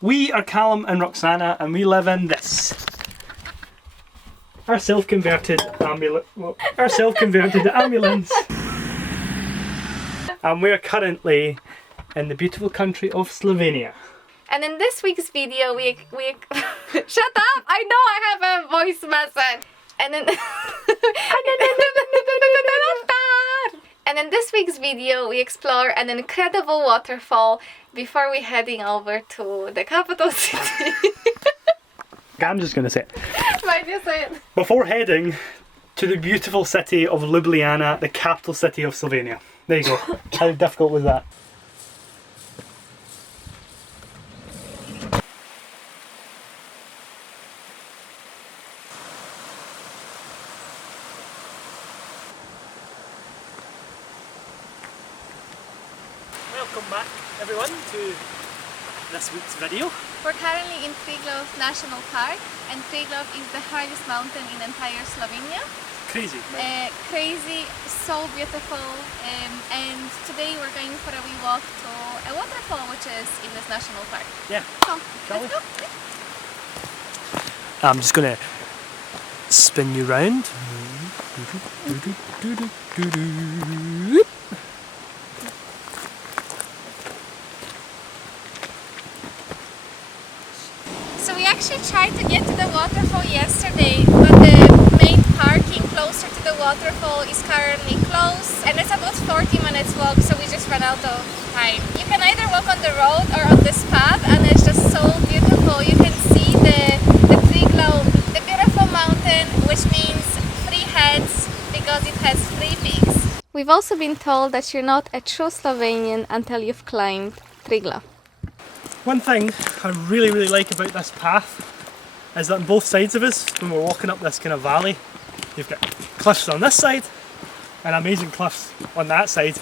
We are Calum and Roxana, and we live in this. Our self-converted ambulance. And we're currently in the beautiful country of Slovenia. And in this week's video, we shut up! I know I have a voice message. And in this week's video, we explore an incredible waterfall before we heading over to the capital city. I'm just gonna say it. Why do you say it? Before heading to the beautiful city of Ljubljana, the capital city of Slovenia. There you go. How difficult was that? Welcome back everyone to this week's video. We're currently in Triglav National Park, and Triglav is the highest mountain in entire Slovenia. Crazy. Crazy, so beautiful, and today we're going for a wee walk to a waterfall which is in this national park. Yeah. So, let's go. I'm just gonna spin you round. So we actually tried to get to the waterfall yesterday, but the main parking closer to the waterfall is currently closed, and it's about 40 minutes walk, so we just ran out of time. You can either walk on the road or on this path, and it's just so beautiful. You can see the Triglav, the beautiful mountain, which means 3 heads because it has 3 peaks. We've also been told that you're not a true Slovenian until you've climbed Triglav. One thing I really like about this path is that on both sides of us, when we're walking up this kind of valley, you've got cliffs on this side and amazing cliffs on that side.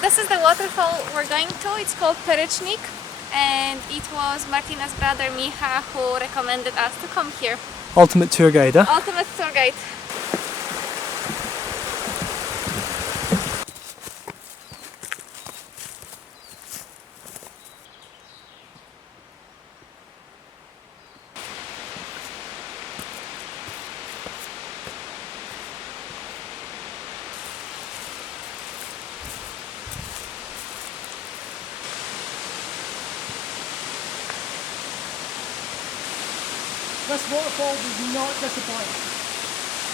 This is the waterfall we're going to. It's called Peričnik, and it was Martina's brother Miha who recommended us to come here. Ultimate tour guide, huh? Ultimate tour guide. This waterfall does not disappoint.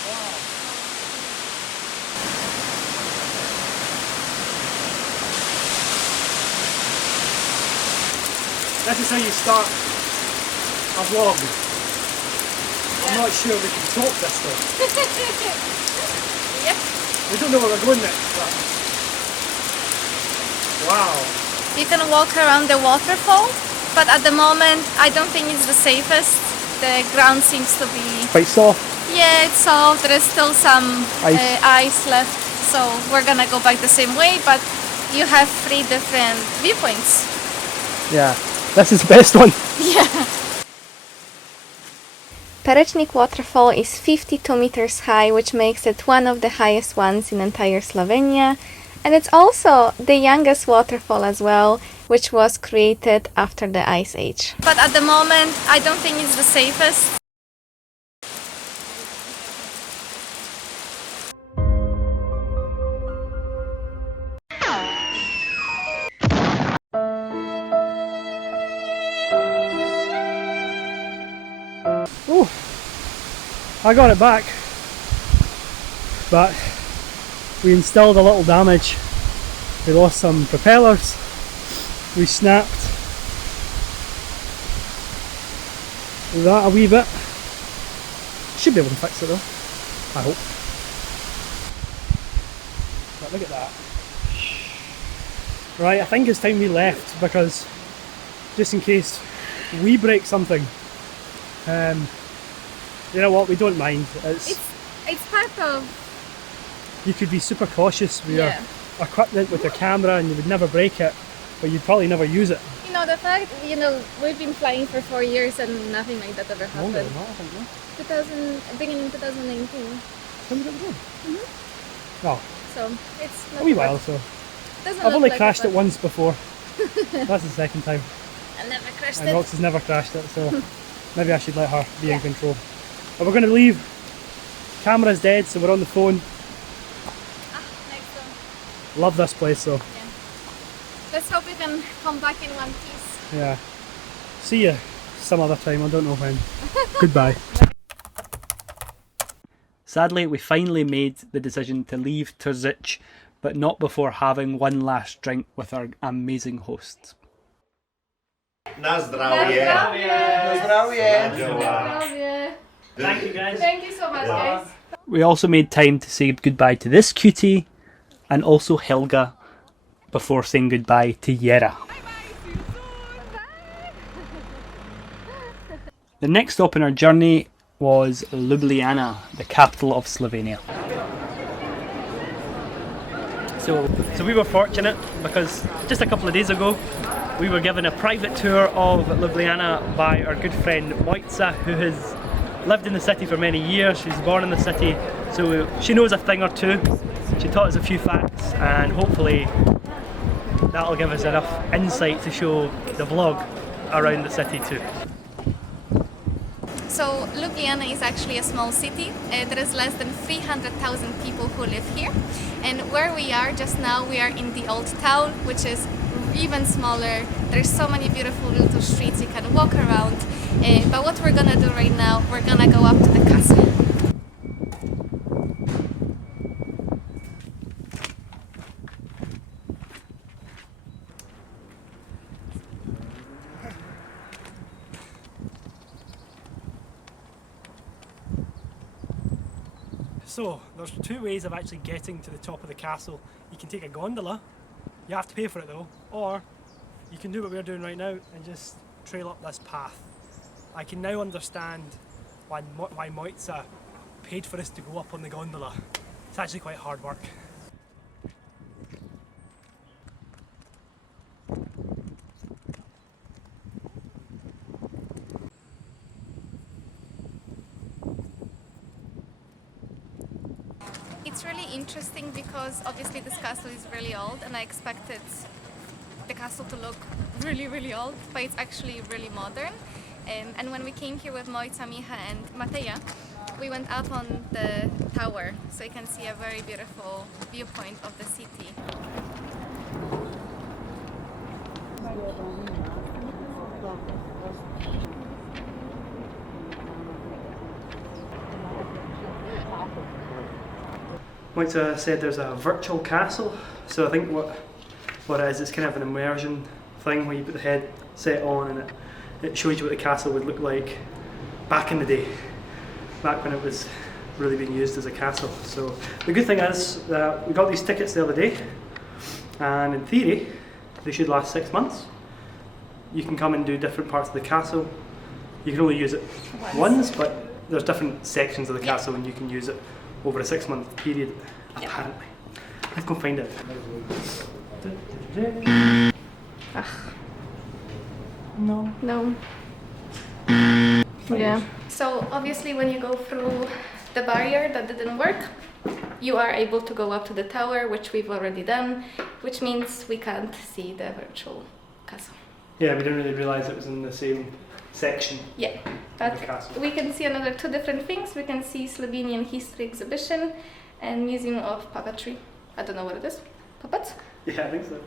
Wow. This is how you start a vlog. I'm not sure we can top this though. Yep. We don't know where we're going next, but wow. You can walk around the waterfall, but at the moment I don't think it's the safest. The ground seems to be Quite soft. Yeah, it's soft. There is still some ice left, so we're gonna go back the same way, but you have 3 different viewpoints. Yeah, this is the best one. Yeah. Peričnik waterfall is 52 meters high, which makes it one of the highest ones in entire Slovenia, and it's also the youngest waterfall as well, which was created after the Ice Age. But at the moment, I don't think it's the safest. Oh, I got it back, but we installed a little damage. We lost some propellers. We snapped that a wee bit. Should be able to fix it though, I hope. But look at that. Right, I think it's time we left, because just in case we break something, you know what, we don't mind. It's part of... You could be super cautious with your equipment, with your camera, and you would never break it. But you'd probably never use it. You know, the fact, we've been flying for 4 years and nothing like that ever happened. Longer than that, I think, Beginning 2019. When did it begin? Mm-hmm. Oh. So, it's not a wee while, so. I've only crashed it once before. That's the second time. never crashed And it. Rox has never crashed it, so maybe I should let her be in control. But we're going to leave. Camera's dead, so we're on the phone. Next one. Love this place, so Let's hope we can come back in one piece. yeah. See you some other time, I don't know when. Goodbye. Sadly, we finally made the decision to leave Trzič, but not before having one last drink with our amazing hosts. Na zdravie. Na zdravie. Thank you guys. Thank you so much, guys. We also made time to say goodbye to this cutie and also Helga before saying goodbye to Yera. The next stop in our journey was Ljubljana, the capital of Slovenia. So we were fortunate because just a couple of days ago we were given a private tour of Ljubljana by our good friend Mojca, who has lived in the city for many years. She's born in the city, so she knows a thing or two. She taught us a few facts, and hopefully that'll give us enough insight to show the vlog around the city too. So Ljubljana is actually a small city. There is less than 300,000 people who live here. And where we are just now, we are in the old town, which is even smaller. There's so many beautiful little streets you can walk around. But what we're gonna do right now, we're gonna go up to the castle. So there's two ways of actually getting to the top of the castle. You can take a gondola, you have to pay for it though, or you can do what we're doing right now and just trail up this path. I can now understand why Mojca paid for us to go up on the gondola. It's actually quite hard work. It's really interesting because obviously this castle is really old and I expected the castle to look really, really old, but it's actually really modern. And when we came here with Mojca, Micha and Mateja, we went up on the tower so you can see a very beautiful viewpoint of the city. Mojca said there's a virtual castle, so I think what it is, it's kind of an immersion thing where you put the headset on and it shows you what the castle would look like back in the day, back when it was really being used as a castle. So the good thing is that we got these tickets the other day, and in theory they should last 6 months. You can come and do different parts of the castle. You can only use it once, but there's different sections of the castle and you can use it over a 6 month period, apparently. Let's go find it. No. No. Yeah. So obviously when you go through the barrier that didn't work, you are able to go up to the tower, which we've already done, which means we can't see the virtual castle. Yeah, we didn't really realise it was in the same section. Yeah, but The castle. we can see another two different things. We can see Slovenian history exhibition and museum of puppetry. I don't know what it is. Puppets? Yeah, I think so.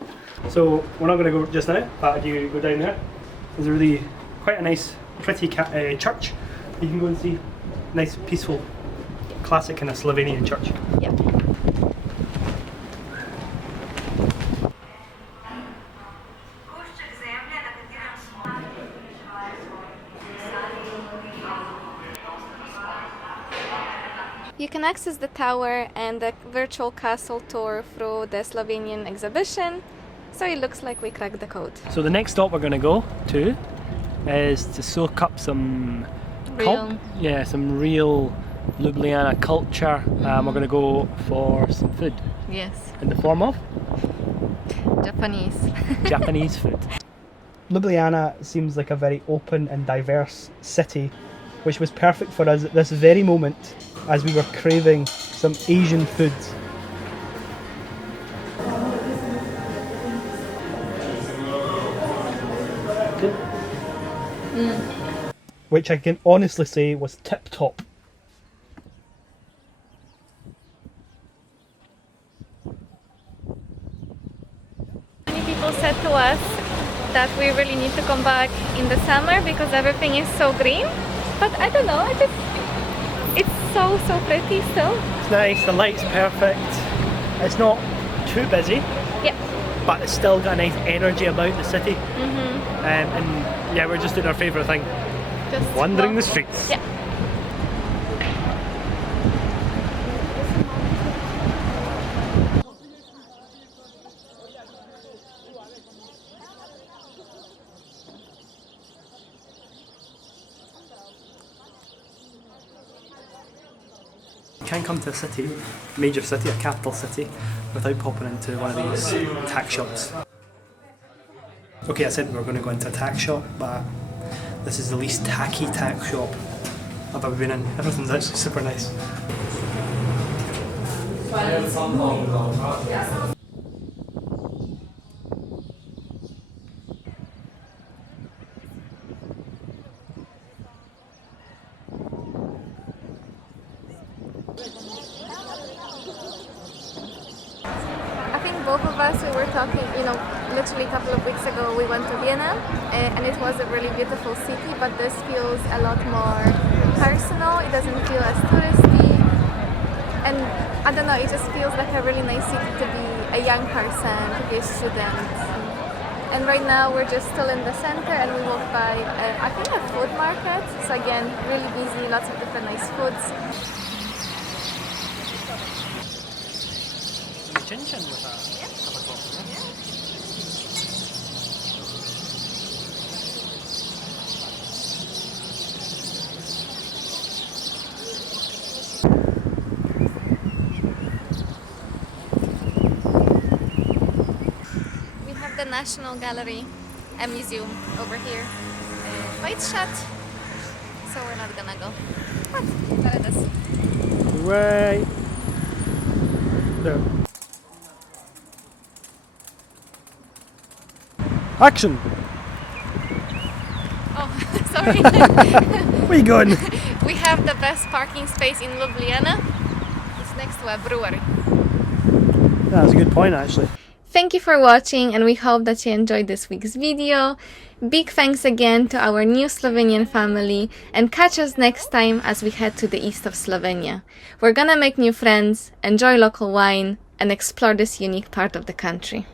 So we're not going to go just now, but you go down there. There's a really quite a nice, pretty church. You can go and see. Nice, peaceful, classic kind of Slovenian church. Yep. You can access the tower and the virtual castle tour through the Slovenian exhibition, so it looks like we cracked the code. So the next stop we're going to go to is to soak up some some real Ljubljana culture. We're going to go for some food. Yes, In the form of Japanese. Japanese food. Ljubljana seems like a very open and diverse city, which was perfect for us at this very moment as we were craving some Asian food. Good. which I can honestly say was tip top. Many people said to us that we really need to come back in the summer because everything is so green, but I don't know, it's so pretty still. It's nice, the light's perfect, it's not too busy, Yeah. but it's still got a nice energy about the city. And yeah, we're just doing our favourite thing, Just wandering the walk. streets. Yeah. You can't come to a city, major city, a capital city, without popping into one of these tack shops. Okay, I said we were going to go into a tack shop, but this is the least tacky tack shop I've ever been in. Everything's actually super nice. I think both of us, we were talking, literally a couple of weeks ago we went to Vienna and it was a really beautiful city, but this feels a lot more personal, it doesn't feel as touristy, and I don't know, it just feels like a really nice city to be a young person, to be a student. And right now we're just still in the center and we walk by, I think a food market, so again, really busy, lots of different nice foods. Chin-chin with a cup of coffee, yeah? We have the National Gallery, a museum over here, but it's shut, so we're not gonna go. But there it is. Right there. Action! Oh, sorry. Where are you going? We have the best parking space in Ljubljana. It's next to a brewery. That's a good point, actually. Thank you for watching and we hope that you enjoyed this week's video. Big thanks again to our new Slovenian family and catch us next time as we head to the east of Slovenia. We're gonna make new friends, enjoy local wine and explore this unique part of the country.